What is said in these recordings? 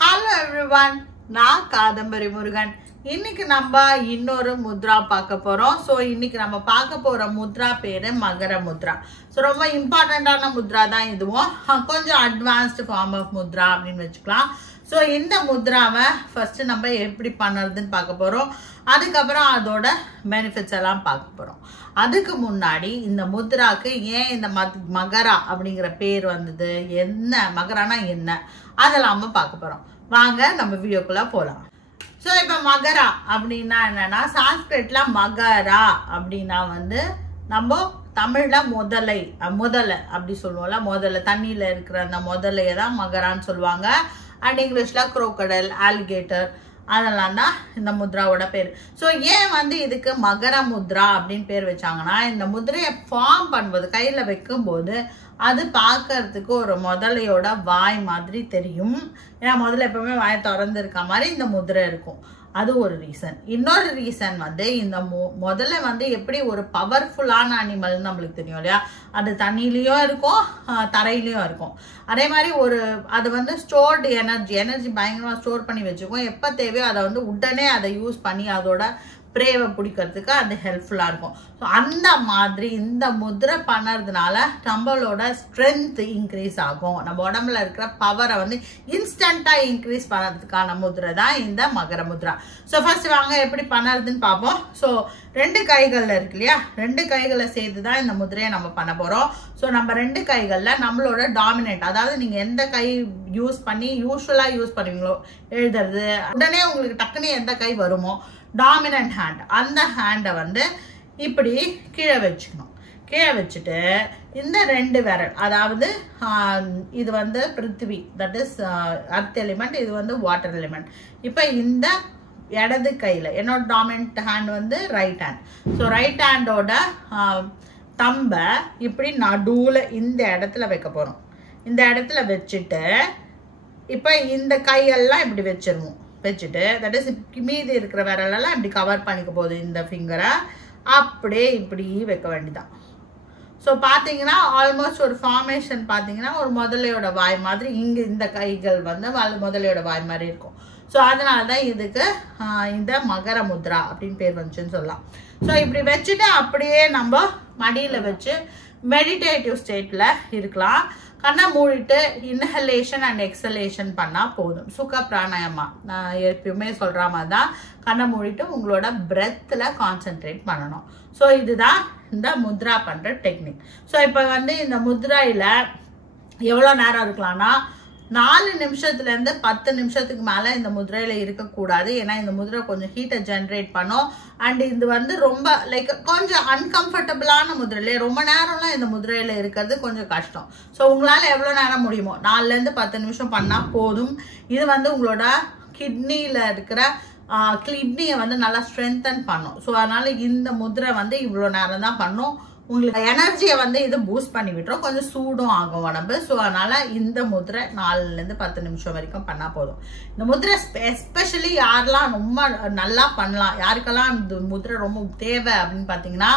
Hello everyone, நான் காதம்பரி முருகன். இன்னைக்கு நம்ம இன்னொரு முத்ரா பார்க்க போறோம். சோ இன்னைக்கு நம்ம பார்க்க போற முத்ரா பேரு மகர முத்ரா. சோ ரொம்ப இம்பார்ட்டன்டான முத்ரா தான் இதுவும். கொஞ்சம் அட்வான்ஸ்ட் ஃபார்ம் ஆஃப் முத்ரா அப்படின்னு வெச்சுக்கலாம். சோ இந்த முத்ராவை ஃபர்ஸ்ட் நம்ம எப்படி பண்றதுன்னு பார்க்க போறோம். அதுக்கப்புறம் அதோட பெனிஃபிட்ஸ் எல்லாம் பார்க்க போறோம். அதுக்கு முன்னாடி இந்த முத்ராக்கு ஏன் இந்த மகரா அப்படிங்கிற பேர் வந்தது, என்ன மகரானா என்ன, அதெல்லாம் நம்ம பார்க்க போறோம். வாங்க நம்ம வீடியோக்குள்ள போலாம். ஸோ இப்போ மகரா அப்படின்னா என்னன்னா, சான்ஸ்கிரிட்ல மகரா அப்படின்னா வந்து நம்ம தமிழ்ல முதலை அப்படி சொல்லுவோம்ல, முதல்ல தண்ணியில இருக்கிற அந்த முதலையை தான் மகரான்னு சொல்லுவாங்க. அண்ட் இங்கிலீஷ்ல குரோக்கடைல், ஆல்லிகேட்டர், அதெல்லாம் தான் இந்த முத்ராவோட பேர். ஸோ ஏன் வந்து இதுக்கு மகர முத்ரா அப்படின்னு பேர் வச்சாங்கன்னா, இந்த முதிரையை ஃபார்ம் பண்ணும்போது கையில வைக்கும் போது அது பார்க்கறதுக்கு ஒரு முதலையோட வாய் மாதிரி தெரியும். ஏன்னா முதல்ல எப்பவுமே வாயை திறந்து இருக்க மாதிரி இந்த முதிரை இருக்கும். அது ஒரு ரீசன். இன்னொரு ரீசன் வந்து இந்த முதல்ல வந்து எப்படி ஒரு பவர்ஃபுல்லான அனிமல் நம்மளுக்கு தெரியும் இல்லையா, அது தண்ணியிலையும் இருக்கும், தரையிலையும் இருக்கும். அதே மாதிரி அது வந்து ஸ்டோர்டு எனர்ஜி பயங்கரமாக ஸ்டோர் பண்ணி வச்சுக்கும். எப்போ தேவையோ அதை வந்து உடனே அதை யூஸ் பண்ணி அதோட பிரேவை பிடிக்கிறதுக்கு அது ஹெல்ப்ஃபுல்லாக இருக்கும். ஸோ அந்த மாதிரி இந்த முத்ரை பண்ணுறதுனால நம்மளோட ஸ்ட்ரென்த் இன்க்ரீஸ் ஆகும். நம்ம உடம்புல இருக்கிற பவரை வந்து இன்ஸ்டண்ட்டாக இன்க்ரீஸ் பண்ணுறதுக்கான முத்ரை தான் இந்த மகர முத்ரா. ஸோ ஃபர்ஸ்ட் வாங்க எப்படி பண்ணுறதுன்னு பார்ப்போம். ஸோ 2 கைகளில் இருக்கு இல்லையா, 2 கைகளை சேர்த்து தான் இந்த முதிரையை நம்ம பண்ண போகிறோம். ஸோ நம்ம 2 கைகளில் நம்மளோட டாமினேட், அதாவது நீங்கள் எந்த கை யூஸ் பண்ணி யூஸ்வலாக யூஸ் பண்ணுவீங்களோ எழுதுறது, உடனே உங்களுக்கு டக்குன்னு எந்த கை வருமோ டாமினன்ட் ஹேண்ட், அந்த ஹேண்டை வந்து இப்படி கீழே வச்சுக்கணும். கீழே வச்சுட்டு இந்த 2 விரல், அதாவது இது வந்து பிருத்திவி, தட் இஸ் அர்த் எலிமெண்ட், இது வந்து வாட்டர் எலிமெண்ட். இப்போ இந்த இடது கையில் என்னோட டாமினன்ட் ஹேண்ட் வந்து ரைட் ஹேண்ட். ஸோ ரைட் ஹேண்டோட தம்பை இப்படி நடுவில் இந்த இடத்துல வைக்க போகிறோம். இந்த இடத்துல வச்சுட்டு இப்போ இந்த கையெல்லாம் இப்படி வச்சிருவோம். வச்சுட்டு தட் இஸ் மீதி இருக்கிற விரலெல்லாம் இப்படி கவர் பண்ணிக்க போகுது. இந்த ஃபிங்கரை அப்படியே இப்படி வைக்க வேண்டியதான். ஸோ பார்த்தீங்கன்னா ஆல்மோஸ்ட் ஒரு ஃபார்மேஷன் பார்த்தீங்கன்னா ஒரு முதலையோட வாய் மாதிரி, இங்கே இந்த கைகள் வந்து முதலையோட வாய் மாதிரி இருக்கும். ஸோ அதனால தான் இதுக்கு இந்த மகர முத்ரா அப்படின்னு பேர் வந்துச்சுன்னு சொல்லலாம். ஸோ இப்படி வச்சுட்டு அப்படியே நம்ம மடியில் வச்சு மெடிடேட்டிவ் ஸ்டேட்டில் இருக்கலாம். கண்ணை மூடிட்டு இன்ஹலேஷன் அண்ட் எக்ஸலேஷன் பண்ணால் போதும். சுக பிராணாயமா நான் எப்பயுமே சொல்கிற மாதிரி தான் கண்ணை மூடிட்டு உங்களோட பிரெத்தில் கான்சென்ட்ரேட் பண்ணணும். ஸோ இதுதான் இந்த முத்ரா பண்ணுற டெக்னிக். ஸோ இப்போ வந்து இந்த முத்ராயில் எவ்வளோ நேரம் இருக்கலாம்னா 4 நிமிஷத்துலேருந்து 10 நிமிஷத்துக்கு மேலே இந்த முதிரையில் இருக்கக்கூடாது. ஏன்னா இந்த முதிரை கொஞ்சம் ஹீட்டை ஜென்ரேட் பண்ணும். அண்ட் இது வந்து ரொம்ப லைக் கொஞ்சம் அன்கம்ஃபர்டபுளான முதிரையிலே ரொம்ப நேரம்லாம் இந்த முதிரையில் இருக்கிறது கொஞ்சம் கஷ்டம். ஸோ உங்களால் எவ்வளோ நேரம் முடியுமோ 4லேருந்து 10 நிமிஷம் பண்ணால் போதும். இது வந்து உங்களோட கிட்னியில் இருக்கிற கிட்னியை வந்து நல்லா ஸ்ட்ரென்தன் பண்ணும். ஸோ அதனால் இந்த முதிரை வந்து இவ்வளோ நேரம் தான் பண்ணும். உங்களுக்கு எனர்ஜியை வந்து இது பூஸ்ட் பண்ணி விட்டுரும், கொஞ்சம் சூடும் ஆகும் உடம்பு. ஸோ அதனால இந்த முதிரை 4லேருந்து 10 நிமிஷம் வரைக்கும் பண்ணால் போதும். இந்த முதிரை எஸ்பெஷலி யாரெல்லாம் ரொம்ப நல்லா பண்ணலாம், யாருக்கெல்லாம் இந்த முதிரை ரொம்ப தேவை அப்படின்னு பார்த்தீங்கன்னா,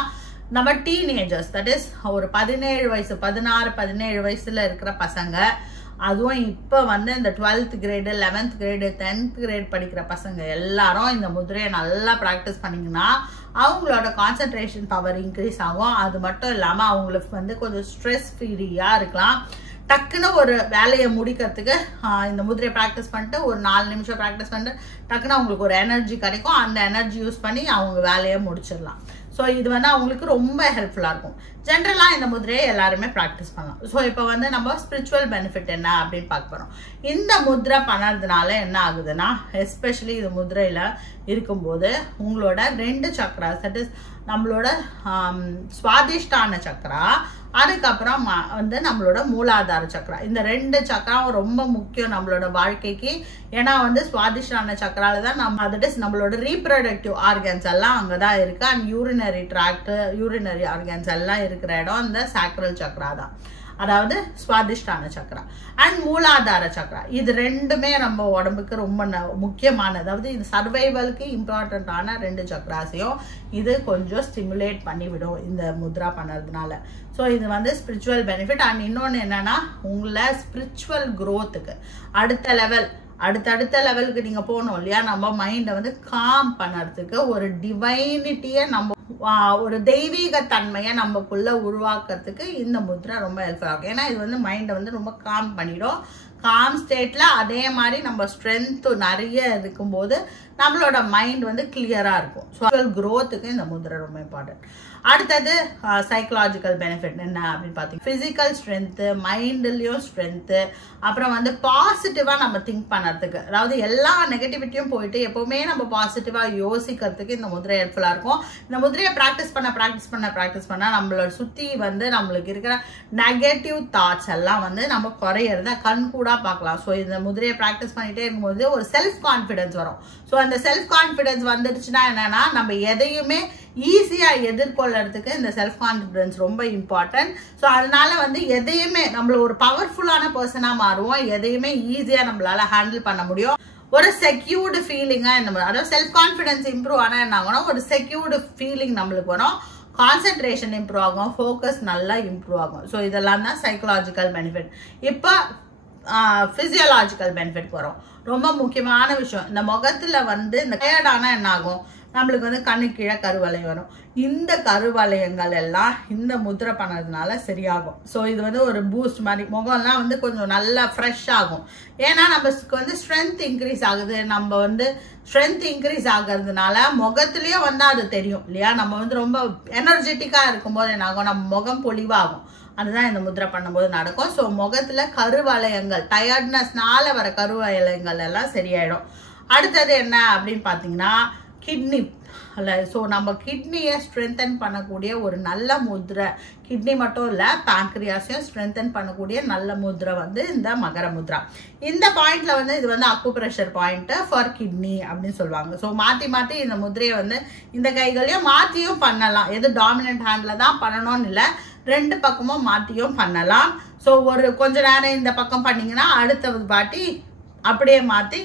நம்ம டீனேஜர்ஸ், தட் இஸ் ஒரு 17 வயசு 16-17 வயசுல இருக்கிற பசங்க, அதுவும் இப்போ வந்து இந்த 12th grade 11th grade 10th great படிக்கிற பசங்க எல்லாரும் இந்த முதிரையை நல்லா ப்ராக்டிஸ் பண்ணிங்கன்னா அவங்களோட கான்சன்ட்ரேஷன் பவர் இன்க்ரீஸ் ஆகும். அது மட்டும் இல்லாமல் அவங்களுக்கு வந்து கொஞ்சம் ஸ்ட்ரெஸ் ஃப்ரீயாக இருக்கலாம். டக்குன்னு ஒரு வேலையை முடிக்கிறதுக்கு இந்த முதிரையை ப்ராக்டிஸ் பண்ணிட்டு ஒரு 4 நிமிஷம் ப்ராக்டிஸ் பண்ணிட்டு டக்குன்னு அவங்களுக்கு ஒரு எனர்ஜி கிடைக்கும். அந்த எனர்ஜி யூஸ் பண்ணி அவங்க வேலையை முடிச்சிடலாம். ஸோ இது வந்து அவங்களுக்கு ரொம்ப ஹெல்ப்ஃபுல்லாக இருக்கும். ஜென்ரலாக இந்த முதிரையை எல்லாருமே ப்ராக்டிஸ் பண்ணலாம். ஸோ இப்போ வந்து நம்ம ஸ்பிரிச்சுவல் பெனிஃபிட் என்ன அப்படின்னு பார்க்க போகிறோம். இந்த முதிரை பண்ணுறதுனால என்ன ஆகுதுன்னா, எஸ்பெஷலி இந்த முதிரையில் இருக்கும்போது உங்களோட 2 சக்கரா, தட் இஸ் நம்மளோட சுவாதிஷ்டான சக்கரா, அதுக்கப்புறம் வந்து நம்மளோட மூலாதார சக்கரா, இந்த 2 சக்கராவும் ரொம்ப முக்கியம் நம்மளோட வாழ்க்கைக்கு. ஏன்னா வந்து சுவாதிஷ்டான சக்கரால தான் நம்மளோட ரீப்ரொடக்டிவ் ஆர்கன்ஸ் எல்லாம் அங்கே தான் இருக்கு. And urinary tract, urinary organs எல்லாம் இருக்கிற இடம் இந்த சாக்ரல் சக்கரா தான், அதாவது சுவாதிஷ்டான சக்கரா அண்ட் மூலாதார சக்கரா. இது 2மே நம்ம உடம்புக்கு ரொம்ப முக்கியமானது. அதாவது இது சர்வைவலுக்கு இம்பார்ட்டண்ட்டான 2 சக்கராஸையும் இது கொஞ்சம் ஸ்டிமுலேட் பண்ணிவிடும் இந்த முத்ரா பண்ணுறதுனால. ஸோ இது வந்து ஸ்பிரிச்சுவல் பெனிஃபிட். அண்ட் இன்னொன்று என்னன்னா, உங்களை ஸ்பிரிச்சுவல் க்ரோத்துக்கு அடுத்த லெவல் அடுத்தடுத்த லெவலுக்கு நீங்க போகணும் இல்லையா, நம்ம மைண்டை வந்து காம் பண்ணுறதுக்கு ஒரு டிவைனிட்டியை நம்ம ஒரு தெய்வீக தன்மையை நமக்குள்ள உருவாக்குறதுக்கு இந்த முத்ரா ரொம்ப ஹெல்ப்ஃபுல்லாக இருக்கும். ஏன்னா இது வந்து மைண்டை வந்து ரொம்ப காம் பண்ணிடும். காம் ஸ்டேட்ல அதே மாதிரி நம்ம ஸ்ட்ரென்த் நிறைய இருக்கும்போது நம்மளோட மைண்ட் வந்து கிளியரா இருக்கும். ஸோ க்ரோத்துக்கு இந்த முத்ரை ரொம்ப இம்பார்ட்டன்ட். அடுத்தது சைக்கலாஜிக்கல் பெனிஃபிட் என்ன அப்படின்னு பார்த்தீங்கன்னா, ஃபிசிக்கல் ஸ்ட்ரென்த்து, மைண்ட்லயும் ஸ்ட்ரென்த்து, அப்புறம் வந்து பாசிட்டிவா நம்ம திங்க் பண்ணுறதுக்கு, அதாவது எல்லா நெகட்டிவிட்டியும் போயிட்டு எப்பவுமே நம்ம பாசிட்டிவா யோசிக்கிறதுக்கு இந்த முதிரை ஹெல்ப்ஃபுல்லா இருக்கும். இந்த முதிரையை ப்ராக்டிஸ் பண்ண நம்மளோட சுத்தி வந்து நம்மளுக்கு இருக்கிற நெகட்டிவ் தாட்ஸ் எல்லாம் வந்து நம்ம குறையிறத கண்கூடா பார்க்கலாம். ஸோ இந்த முதிரையை ப்ராக்டிஸ் பண்ணிட்டே இருக்கும்போது ஒரு செல்ஃப் கான்ஃபிடன்ஸ் வரும். ஸோ அந்த செல்ஃப் கான்ஃபிடன்ஸ் வந்துடுச்சுன்னா என்னன்னா, நம்ம எதையுமே ஈஸியா எதிர்கொள்றதுக்கு இந்த செல்ஃப் கான்ஃபிடன்ஸ் ரொம்ப இம்பார்ட்டன்ட். ஸோ அதனால வந்து எதையுமே நம்மள ஒரு பவர்ஃபுல்லான பர்சனா மாறுவோம், எதையுமே ஈஸியா நம்மளால ஹேண்டில் பண்ண முடியும். ஒரு செக்யூர்டு ஃபீலிங்கா இந்த மாதிரி, அதாவது செல்ஃப் கான்ஃபிடன்ஸ் இம்ப்ரூவ் ஆனா என்ன ஆகணும், ஒரு செக்யூர்டு ஃபீலிங் நம்மளுக்கு வரும், கான்சென்ட்ரேஷன் இம்ப்ரூவ் ஆகும், ஃபோக்கஸ் நல்லா இம்ப்ரூவ் ஆகும். ஸோ இதெல்லாம் தான் சைக்கலாஜிக்கல் பெனிஃபிட். இப்போ பிசியலாஜிக்கல் பெனிஃபிட் வரும். ரொம்ப முக்கியமான விஷயம், இந்த முகத்துல வந்து இந்த டயர்டானா என்ன ஆகும், நம்மளுக்கு வந்து கண்ணு கீழே கருவளையம் வரும். இந்த கருவளையங்கள் எல்லாம் இந்த முத்ரை பண்ணதுனால சரியாகும். ஸோ இது வந்து ஒரு பூஸ்ட் மாதிரி, முகம்லாம் வந்து கொஞ்சம் நல்லா ஃப்ரெஷ் ஆகும். ஏன்னா நமக்கு வந்து ஸ்ட்ரென்த் இன்க்ரீஸ் ஆகுது. நம்ம வந்து ஸ்ட்ரென்த் இன்க்ரீஸ் ஆகுறதுனால முகத்திலேயே வந்து அது தெரியும் இல்லையா, நம்ம வந்து ரொம்ப எனர்ஜெட்டிக்கா இருக்கும்போது என்ன ஆகும், நம்ம முகம் பொலிவாகும். அதுதான் இந்த முத்ரை பண்ணும்போது நடக்கும். ஸோ முகத்துல கருவளையங்கள், டயர்ட்னஸ்னால வர கருவளையங்கள் எல்லாம் சரியாயிடும். அடுத்தது என்ன அப்படின்னு பார்த்தீங்கன்னா, கிட்னி அல்ல. ஸோ நம்ம கிட்னியை ஸ்ட்ரென்தன் பண்ணக்கூடிய ஒரு நல்ல முத்ரை, கிட்னி மட்டும் இல்லை பேங்க்ரியாஸையும் ஸ்ட்ரென்தன் பண்ணக்கூடிய நல்ல முத்ரை வந்து இந்த மகர முத்ரா. இந்த பாயிண்ட்ல வந்து இது வந்து அக்குப்ரெஷர் பாயிண்ட் ஃபார் கிட்னி அப்படின்னு சொல்லுவாங்க. ஸோ மாற்றி இந்த முத்ரையை வந்து இந்த கைகளையும் மாற்றியும் பண்ணலாம். எது டாமினன்ட் ஹேண்ட்ல தான் பண்ணணும்னு இல்லை, ரெண்டு பக்கமும் மாற்றியும் பண்ணலாம். ஸோ ஒரு கொஞ்ச நேரம் இந்த பக்கம் பண்ணீங்கன்னா அடுத்த பாட்டி அப்படியே மாற்றி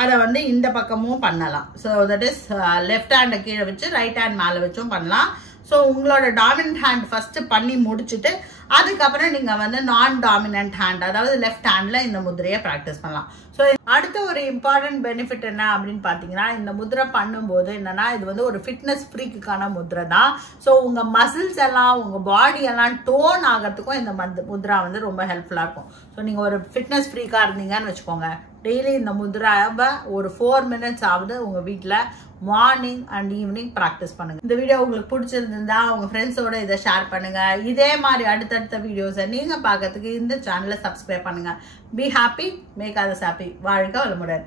அதை வந்து இந்த பக்கமும் பண்ணலாம். ஸோ தட் இஸ் லெஃப்ட் ஹேண்டை கீழே வச்சு ரைட் ஹேண்ட் மேலே வச்சும் பண்ணலாம். ஸோ உங்களோட டாமினன்ட் ஹேண்ட் ஃபர்ஸ்ட் பண்ணி முடிச்சுட்டு அதுக்கப்புறம் நீங்க வந்து நான் டாமினன்ட் ஹேண்ட், அதாவது லெஃப்ட் ஹேண்ட்ல இந்த முதிரையை ப்ராக்டிஸ் பண்ணலாம். ஸோ அடுத்த ஒரு இம்பார்ட்டன்ட் பெனிஃபிட் என்ன அப்படின்னு பார்த்தீங்கன்னா, இந்த முதிரை பண்ணும்போது என்னன்னா, இது வந்து ஒரு ஃபிட்னஸ் ஃப்ரீக்குக்கான முதிரை தான். ஸோ உங்க மசில்ஸ் எல்லாம், உங்க பாடி எல்லாம் டோன் ஆகிறதுக்கும் இந்த முதிரா வந்து ரொம்ப ஹெல்ப்ஃபுல்லா இருக்கும். ஸோ நீங்க ஒரு ஃபிட்னஸ் ஃப்ரீக்கா இருந்தீங்கன்னு வச்சுக்கோங்க, டெய்லி இந்த முதிராவை ஒரு 4 minutes ஆகுது உங்க வீட்டில் மார்னிங் அண்ட் ஈவினிங் ப்ராக்டிஸ் பண்ணுங்க. இந்த வீடியோ உங்களுக்கு பிடிச்சிருந்தா உங்க ஃப்ரெண்ட்ஸோட இதை ஷேர் பண்ணுங்க. இதே மாதிரி அடுத்தடுத்த வீடியோஸை நீங்க பார்க்கறதுக்கு இந்த சேனலை சப்ஸ்கிரைப் பண்ணுங்க. Be happy, make others happy. வாழ்க வளமுடன்.